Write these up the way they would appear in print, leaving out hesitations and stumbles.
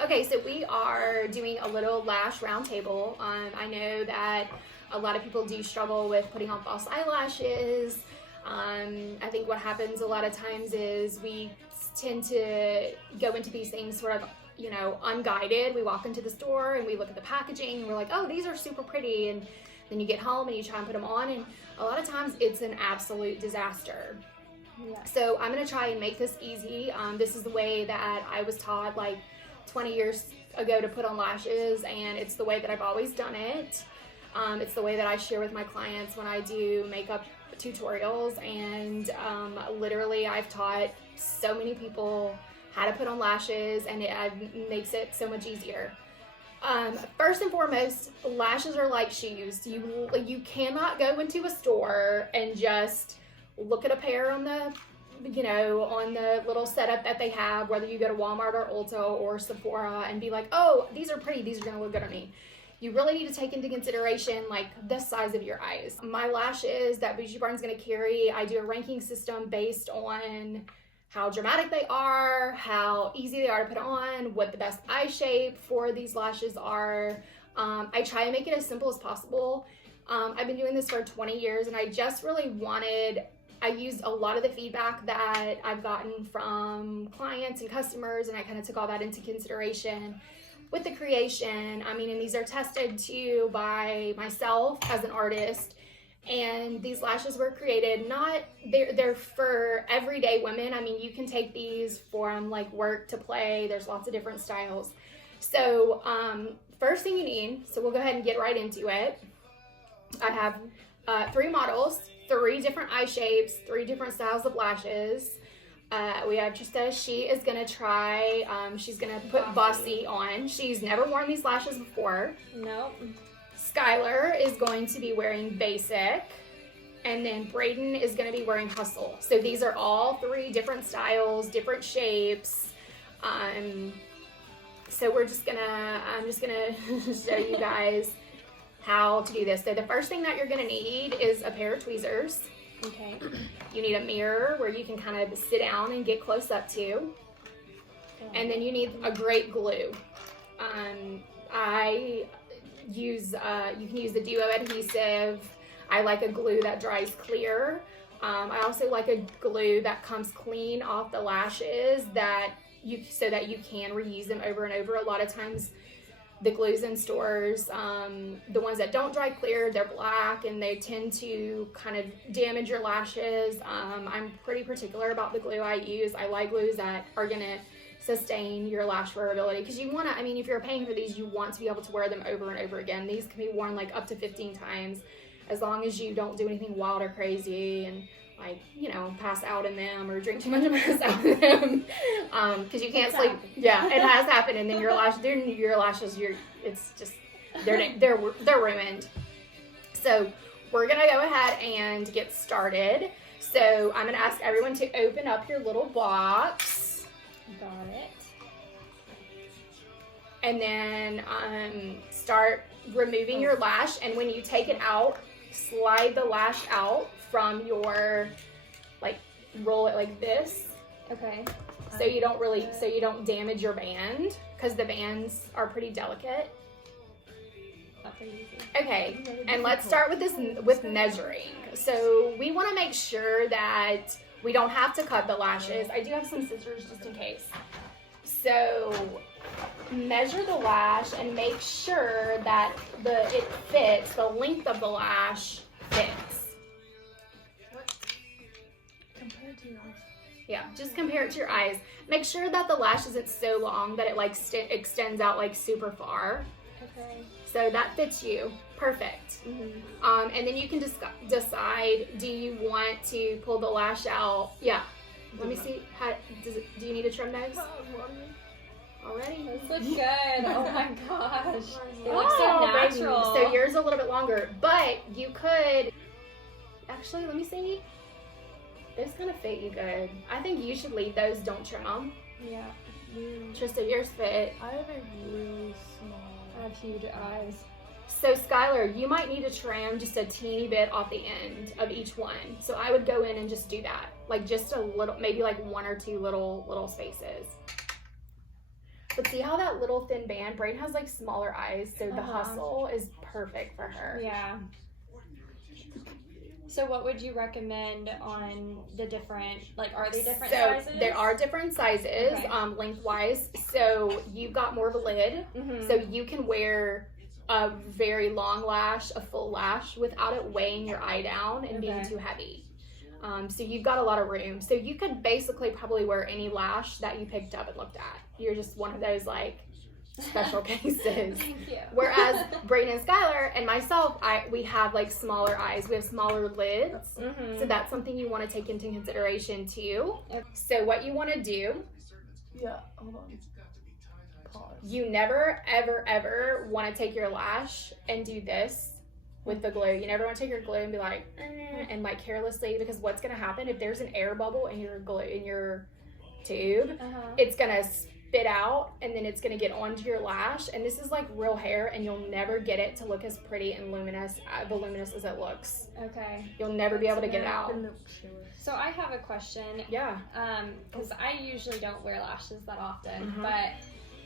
Okay, so we are doing a little lash roundtable. I know that a lot of people do struggle with putting on false eyelashes. I think what happens a lot of times is we tend to go into these things sort of, you know, unguided. We walk into the store and we look at the packaging and we're like, oh, these are super pretty. And then you get home and you try and put them on, and a lot of times it's an absolute disaster. Yeah. So I'm going to try and make this easy. This is the way that I was taught like 20 years ago to put on lashes, and it's the way that I've always done it. It's the way that I share with my clients when I do makeup tutorials, and literally I've taught so many people how to put on lashes, and it makes it so much easier. First and foremost, lashes are like shoes. You cannot go into a store and just look at a pair on the, you know, on the little setup that they have, whether you go to Walmart or Ulta or Sephora, and be like, oh, these are pretty, these are gonna look good on me. You really need to take into consideration like the size of your eyes. My lashes that Boujee Barn's gonna carry, I do a ranking system based on how dramatic they are, how easy they are to put on, what the best eye shape for these lashes are. I try and make it as simple as possible. I've been doing this for 20 years, and I just really I used a lot of the feedback that I've gotten from clients and customers, and I kind of took all that into consideration with the creation. I mean, and these are tested too by myself as an artist. And these lashes were created, they're for everyday women. I mean, you can take these from like work to play. There's lots of different styles. So first thing you need, so we'll go ahead and get right into it. I have 3 models, 3 different eye shapes, 3 different styles of lashes. We have Trista. She is gonna try, she's gonna put Bossy on. She's never worn these lashes before. Nope. Skylar is going to be wearing basic, and then Braden is going to be wearing hustle. So these are all 3 different styles, different shapes. So I'm just gonna show you guys how to do this. So the first thing that you're going to need is a pair of tweezers. Okay. You need a mirror where you can kind of sit down and get close up to. And then you need a great glue. You can use the Duo adhesive. I like a glue that dries clear. I also like a glue that comes clean off the lashes so that you can reuse them over and over. A lot of times the glues in stores, the ones that don't dry clear, they're black and they tend to kind of damage your lashes. I'm pretty particular about the glue I use. I like glues that are gonna sustain your lash wearability, because you want to, I mean, if you're paying for these, you want to be able to wear them over and over again. These can be worn like up to 15 times, as long as you don't do anything wild or crazy and like, you know, pass out in them or drink too much and pass out in them, because you can't sleep. Yeah, it has happened, and then your lashes, it's just they're ruined. So we're gonna go ahead and get started. So I'm gonna ask everyone to open up your little box. Got it. And then start removing your lash, and when you take it out, slide the lash out from your, like, roll it like this. Okay. So you don't damage your band, because the bands are pretty delicate. Not very easy. Okay, and let's start with measuring. So we want to make sure that we don't have to cut the lashes. I do have some scissors just in case. So measure the lash and make sure that it fits, the length of the lash fits. Compared to your eyes. Yeah, just compare it to your eyes. Make sure that the lash isn't so long that it like extends out like super far. Okay. So that fits you. Perfect. Mm-hmm. And then you can decide, do you want to pull the lash out? Yeah. Let me see. Do you need to trim those? Already? Those look good. Oh my gosh. They look so Oh, baby. natural. So yours a little bit longer, but you could, actually, let me see. Those kind of fit you good. I think you should leave those, don't trim them. Yeah. Trista, yours fit. I have a really small, I have huge eyes. So Skylar, you might need to trim just a teeny bit off the end of each one. So I would go in and just do that. Like just a little, maybe like 1 or 2 little spaces. But see how that little thin band, Brayden has like smaller eyes, so the Uh-huh. hustle is perfect for her. Yeah. So what would you recommend on the different, like, are they different sizes? There are different sizes, Okay. lengthwise. So you've got more of a lid, Mm-hmm. so you can wear a very long lash, a full lash, without it weighing your eye down and being Okay. too heavy. So you've got a lot of room. So you could basically probably wear any lash that you picked up and looked at. You're just one of those like special cases. Thank you. Whereas Brayden and Skylar and myself, we have like smaller eyes. We have smaller lids. Mm-hmm. So that's something you want to take into consideration too. Okay. So what you want to do, Yeah, hold on. Pause. you never, ever, ever want to take your lash and do this with the glue. You never want to take your glue and be like, and like carelessly, because what's going to happen if there's an air bubble in your glue, in your tube, Uh-huh. it's going to spit out and then it's going to get onto your lash. And this is like real hair, and you'll never get it to look as pretty and voluminous as it looks. Okay. You'll never be able to get it out. So I have a question. Yeah. Because I usually don't wear lashes that often, Mhm. but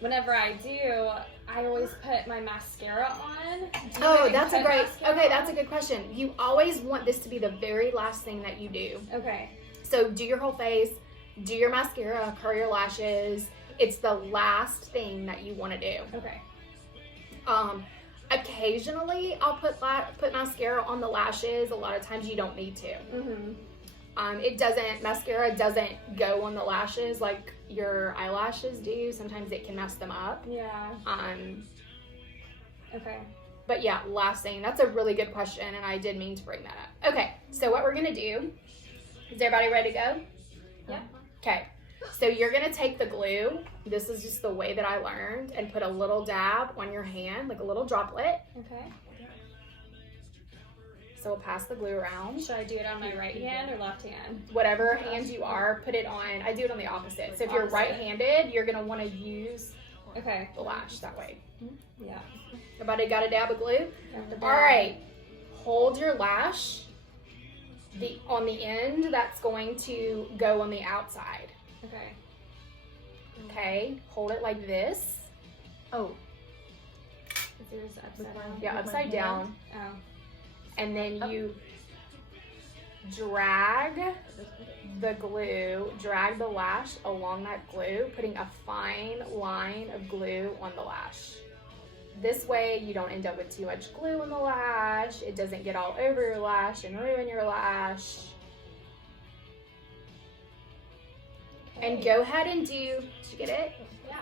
whenever I do, I always put my mascara on. Do you Oh, even that's a put great, mascara okay, on? that's a good question. You always want this to be the very last thing that you do. Okay. So do your whole face, do your mascara, curl your lashes. It's the last thing that you want to do. Okay. Occasionally I'll put mascara on the lashes. A lot of times you don't need to. Mm-hmm. Mascara doesn't go on the lashes like your eyelashes do. Sometimes it can mess them up. Yeah. Okay. But yeah, last thing. That's a really good question, and I did mean to bring that up. Okay, so what we're gonna do, is everybody ready to go? Yeah. Okay, so you're gonna take the glue. This is just the way that I learned, and put a little dab on your hand, like a little droplet. Okay. So we'll pass the glue around. Should I do it on my right hand or left hand? Whatever hand you are, put it on. I do it on the opposite. So if you're Opposite. right-handed, you're gonna want to use Okay. the lash that way. Yeah. Everybody got a dab of glue? Got the All right. Hold your lash on the end that's going to go on the outside. Okay. Okay, hold it like this. Oh, Is yours upside down? Yeah, With my upside hand? down. Oh. And then you drag the glue, drag the lash along that glue, putting a fine line of glue on the lash. This way you don't end up with too much glue in the lash. It doesn't get all over your lash and ruin your lash. And go ahead and did you get it? Yeah.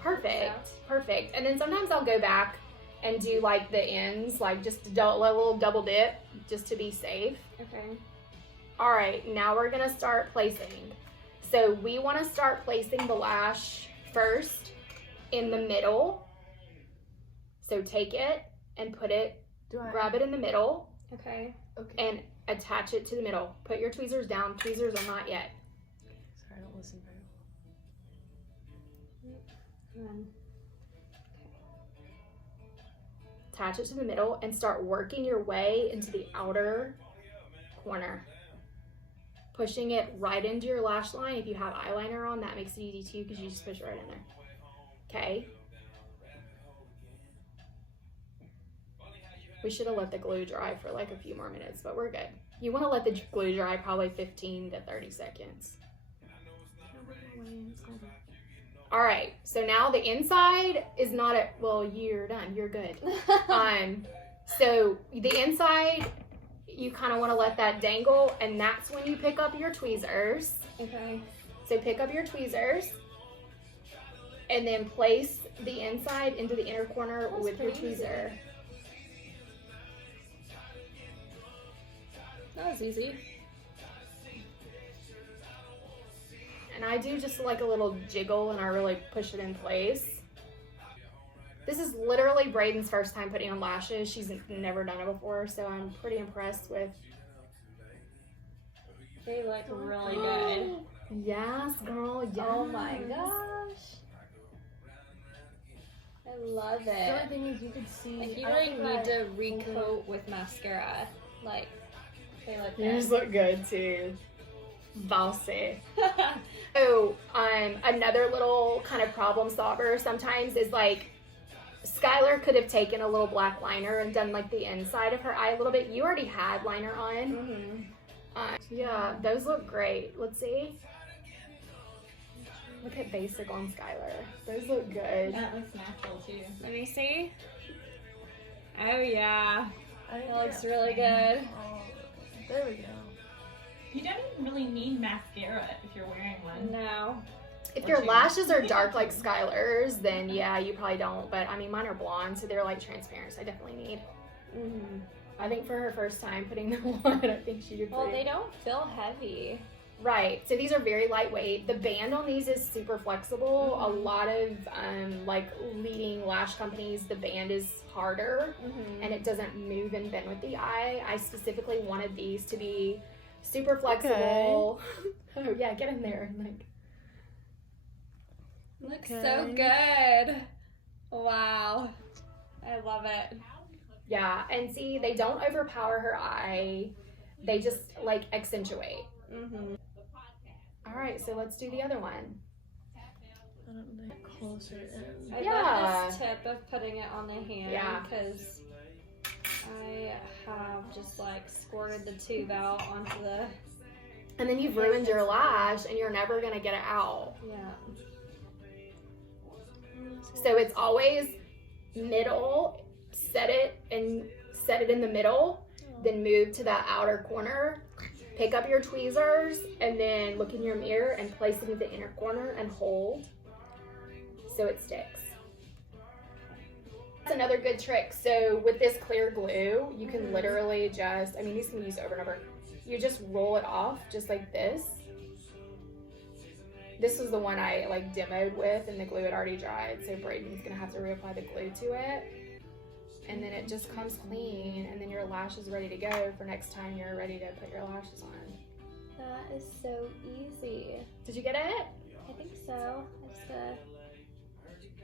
Perfect, perfect. And then sometimes I'll go back and do like the ends, like just a little double dip just to be safe. Okay. All right, now we're gonna start placing. So we wanna start placing the lash first in the middle. So take it and grab it in the middle Okay. Okay. and attach it to the middle. Put your tweezers down. Tweezers are not yet. Sorry, I don't listen very well. And then Attach it to the middle and start working your way into the outer corner. Pushing it right into your lash line. If you have eyeliner on, that makes it easy too because you just push it right in there. Okay. We should have let the glue dry for like a few more minutes, but we're good. You want to let the glue dry probably 15 to 30 seconds. All right, so now the inside is not you're done, you're good. So the inside, you kind of want to let that dangle, and that's when you pick up your tweezers. Okay. So pick up your tweezers, and then place the inside into the inner corner That's with your pretty easy. tweezer. That was easy. And I do just like a little jiggle, and I really push it in place. This is literally Brayden's first time putting on lashes. She's never done it before, so I'm pretty impressed with. They look really good. Yes, girl, yes. Oh my gosh. I love The only it. thing is, you could see. Like, you I really don't need think to recoat with mascara. Like, they look Yours good. look good too. Bossy. So, another little kind of problem solver sometimes is like, Skylar could have taken a little black liner and done like the inside of her eye a little bit. You already had liner on. Yeah, those look great. Let's see. Look at basic on Skylar. Those look good. That looks natural too. Let me see. Oh yeah, I think that looks yeah. really good. Oh, there we go. You don't even really need mascara if you're wearing one. No. If your lashes are dark like Skylar's, then yeah, you probably don't. But I mean, mine are blonde, so they're like transparent. So I definitely need. I think for her first time putting them on, I think she did. Well, they don't feel heavy. Right. So these are very lightweight. The band on these is super flexible. A lot of like leading lash companies, the band is harder and it doesn't move and bend with the eye. I specifically wanted these to be super flexible. Oh yeah, get in there and like. Looks so good. Wow. I love it. Yeah, and see, they don't overpower her eye. They just like accentuate. All right, so let's do the other one. I don't know. Closer in. I Yeah. love this tip of putting it on the hand Yeah. because I have just like squirted the tube out onto the, And then you've ruined your lash and you're never gonna get it out. yeah. So it's always middle, set it in the middle, then move to that outer corner, pick up your tweezers, and then look in your mirror and place it in the inner corner and hold so it sticks. That's another good trick. So with this clear glue, you can literally just, I mean, these can be used over and over. You just roll it off just like this. This was the one I like demoed with and the glue had already dried, so Braden's gonna have to reapply the glue to it. And then it just comes clean, and then your lash is ready to go for next time you're ready to put your lashes on. That is so easy. Did you get it? I think so.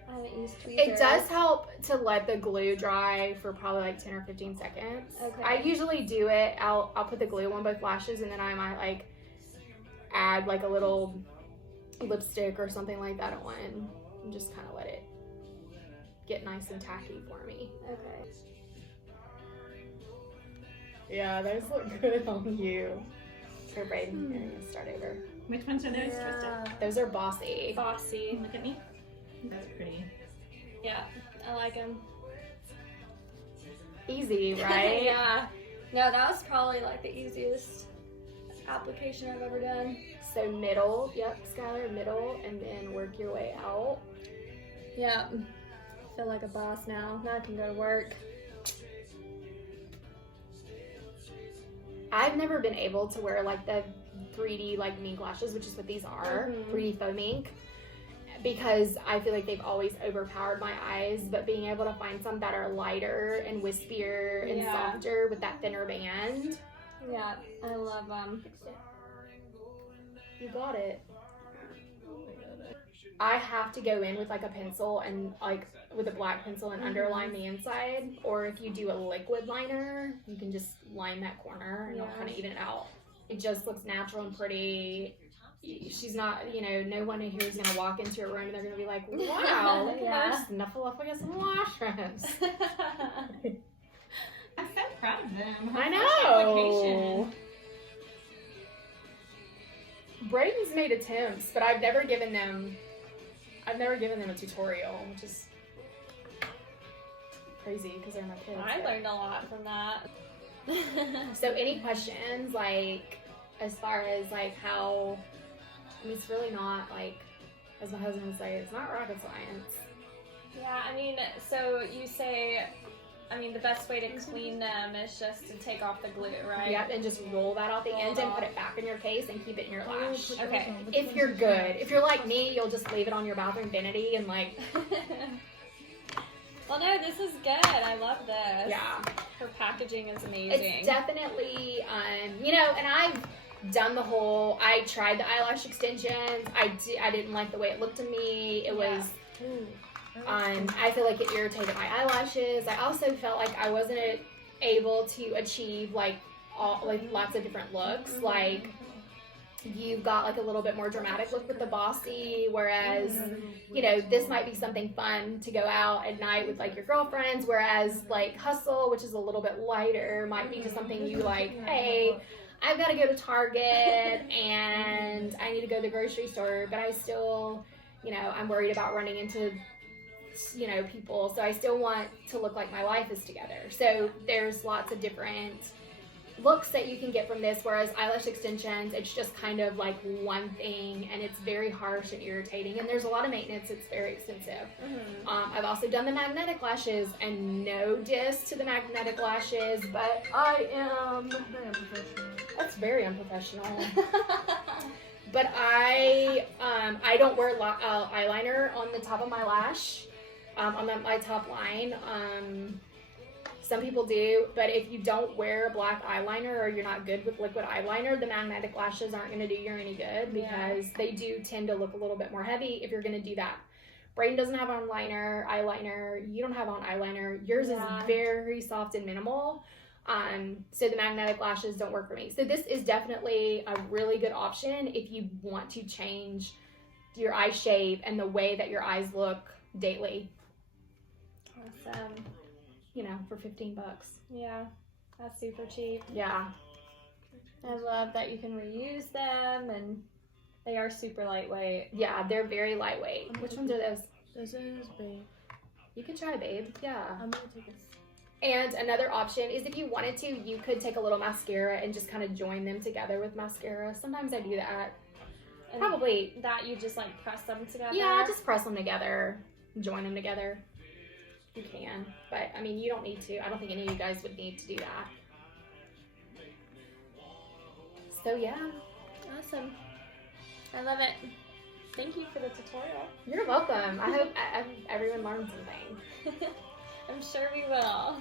I haven't used tweezers. It does help to let the glue dry for probably like 10 or 15 seconds. Okay. I usually do it, I'll put the glue on both lashes and then I might like add like a little lipstick or something like that on and just kind of let it get nice and tacky for me. Okay. Yeah, those look good on you. Here, Braden, you're gonna start over. Which ones are those, Trista? Those are bossy. Bossy. Look at me. That's pretty. Yeah, I like them. Easy, right? Yeah. No, that was probably like the easiest application I've ever done. So middle, yep, Skylar, middle, and then work your way out. Yeah. I feel like a boss now. Now I can go to work. I've never been able to wear like the 3D like mink lashes, which is what these are, 3D faux mink, because I feel like they've always overpowered my eyes. But being able to find some that are lighter and wispier and softer with that thinner band. Yeah, I love them. You got it. I have to go in with like a pencil and like with a black pencil and underline the inside, or if you do a liquid liner, you can just line that corner and it'll kind of even it out. It just looks natural and pretty. She's not, no one in here is gonna walk into a room and they're gonna be like, wow, look at her snuffle up against some lashes. I'm so proud of them. I know. know. Braden's made attempts, but I've never given them a tutorial, which is crazy because they're my kids. I learned a lot from that. So any questions, like, as far as, like, how, I mean, it's really not, like, as my husband would say, it's not rocket science. Yeah, I mean, so you say, the best way to clean them is just to take off the glue, right? Yep, and just roll that off the end and put it back in your case and keep it in your lash. Okay. If you're good. If you're like me, you'll just leave it on your bathroom vanity and, like... Well, no, this is good. I love this. Yeah. Her packaging is amazing. It's definitely, and I've done the whole, I tried the eyelash extensions. I didn't like the way it looked to me. It was, I feel like it irritated my eyelashes. I also felt like I wasn't able to achieve, like, lots of different looks. Like, you've got like a little bit more dramatic look with the bossy, whereas, you know, this might be something fun to go out at night with like your girlfriends, whereas like hustle, which is a little bit lighter, might be just something you like, hey, I've got to go to Target and I need to go to the grocery store, but I still, you know, I'm worried about running into, you know, people, so I still want to look like my life is together. So there's lots of different looks that you can get from this, whereas eyelash extensions, it's just kind of like one thing, and it's very harsh and irritating, and there's a lot of maintenance. It's very expensive. I've also done the magnetic lashes, and no diss to the magnetic lashes, but I am Very unprofessional. that's very unprofessional. But I don't wear eyeliner on the top of my lash, my top line. Some people do, but if you don't wear a black eyeliner or you're not good with liquid eyeliner, the magnetic lashes aren't going to do you any good because they do tend to look a little bit more heavy if you're going to do that. Braden doesn't have on eyeliner. You don't have on eyeliner. Yours is very soft and minimal. So the magnetic lashes don't work for me. So this is definitely a really good option if you want to change your eye shape and the way that your eyes look daily. Awesome. You know, for $15. Yeah, that's super cheap. Yeah. I love that you can reuse them, and they are super lightweight. Yeah, they're very lightweight. Which ones are those? This is Babe. You can try, babe. Yeah. I'm gonna take this. And another option is if you wanted to, you could take a little mascara and just kind of join them together with mascara. Sometimes I do that. And Probably. that you just like press them together. Yeah, just press them together, join them together. You can, but I mean, you don't need to. I don't think any of you guys would need to do that. So yeah. Awesome. I love it. Thank you for the tutorial. You're welcome. I hope everyone learned something. I'm sure we will.